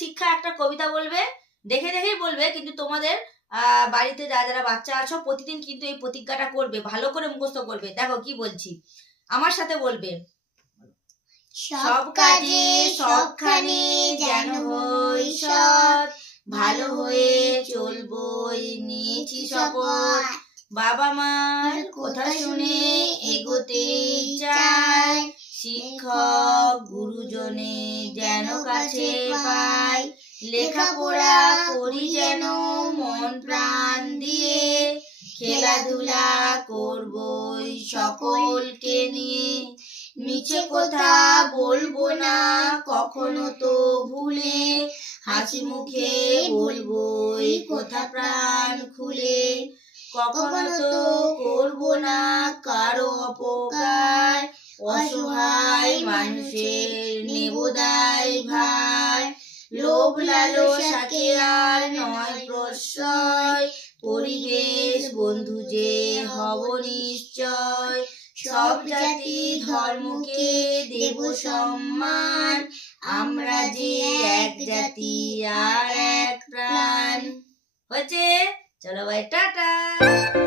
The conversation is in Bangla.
শিক্ষা একটা কবিতা বলবে, দেখে দেখেই বলবে, কিন্তু তোমাদের বাড়িতে যারা যারা বাচ্চা আছো, প্রতিদিন কিন্তু এই প্রতিজ্ঞাটা করবে, ভালো করে মুখস্থ করবে। দেখো কি বলছি। আমার সাথে বলবে, সব কাজে সবখানে যেন হই সৎ ভালো হয়ে চলবই নিয়েছি শপথ। বাবা মার কথা শুনে এগোতে চাই, শিক্ষক গুরুজনে যেন কাছে পাই লেখাপড়া করি যেন মন প্রাণ দিয়ে। খেলাধুলা করবই সকলকে নিয়ে। নিচে কথা বলব না, কখনো তো ভুলে। হাসি মুখে বলবোই কথা প্রাণ খুলে। কখনো তো করব না কারও অপকার। অসহায় মানুষের নেব দায় লোভ লালসাকে আর নয় প্রশ্রয়, পরিবেশ বন্ধু যে হব নিশ্চয়, সব জাতি ধর্মকে দেব সম্মান, আমরা যে এক জাতি আর এক প্রাণ। হচ্ছে চলো ভাই, টাটা!